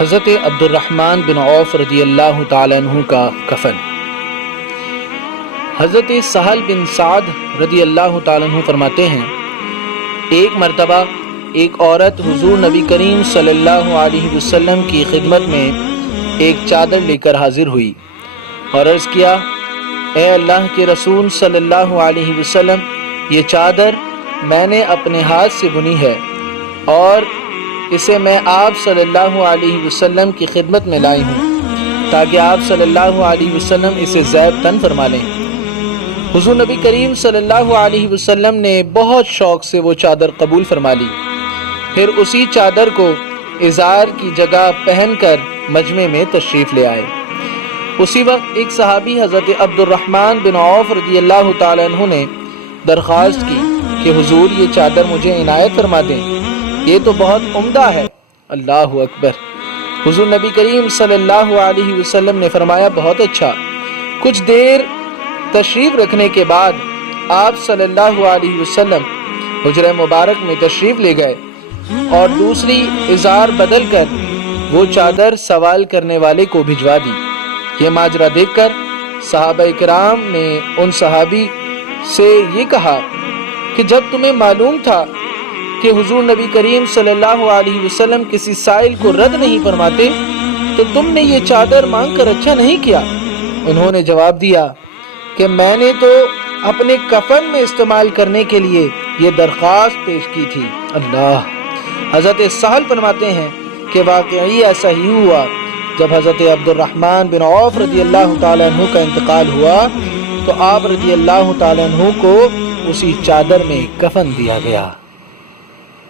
حضرت عبد الرحمن بن عوف رضی اللہ تعالیٰ عنہ کا کفن۔ حضرت سہل بن سعد رضی اللہ تعالیٰ عنہ فرماتے ہیں، ایک مرتبہ ایک عورت حضور نبی کریم صلی اللہ علیہ وسلم کی خدمت میں ایک چادر لے کر حاضر ہوئی اور عرض کیا، اے اللہ کے رسول صلی اللہ علیہ وسلم، یہ چادر میں نے اپنے ہاتھ سے بنی ہے اور اسے میں آپ صلی اللہ علیہ وسلم کی خدمت میں لائی ہوں تاکہ آپ صلی اللہ علیہ وسلم اسے زیب تن فرما لیں۔ حضور نبی کریم صلی اللہ علیہ وسلم نے بہت شوق سے وہ چادر قبول فرما لی، پھر اسی چادر کو ازار کی جگہ پہن کر مجمع میں تشریف لے آئے۔ اسی وقت ایک صحابی حضرت عبد الرحمن بن عوف رضی اللہ تعالیٰ عنہ نے درخواست کی کہ حضور یہ چادر مجھے عنایت فرما دیں، یہ تو بہت عمدہ ہے۔ اللہ اکبر۔ حضور نبی کریم صلی اللہ علیہ وسلم نے فرمایا، بہت اچھا۔ کچھ دیر تشریف رکھنے کے بعد آپ صلی اللہ علیہ وسلم حجرہ مبارک میں تشریف لے گئے اور دوسری ازار بدل کر وہ چادر سوال کرنے والے کو بھجوا دی۔ یہ ماجرا دیکھ کر صحابہ کرام نے ان صحابی سے یہ کہا کہ جب تمہیں معلوم تھا کہ حضور نبی کریم صلی اللہ علیہ وسلم کسی سائل کو رد نہیں فرماتے تو تم نے یہ چادر مانگ کر اچھا نہیں کیا۔ انہوں نے جواب دیا کہ میں نے تو اپنے کفن میں استعمال کرنے کے لیے یہ درخواست پیش کی تھی۔ اللہ۔ حضرت سہل فرماتے ہیں کہ واقعی ایسا ہی ہوا، جب حضرت عبد الرحمن بن عوف رضی اللہ تعالیٰ عنہ کا انتقال ہوا تو آپ رضی اللہ تعالیٰ عنہ کو اسی چادر میں کفن دیا گیا۔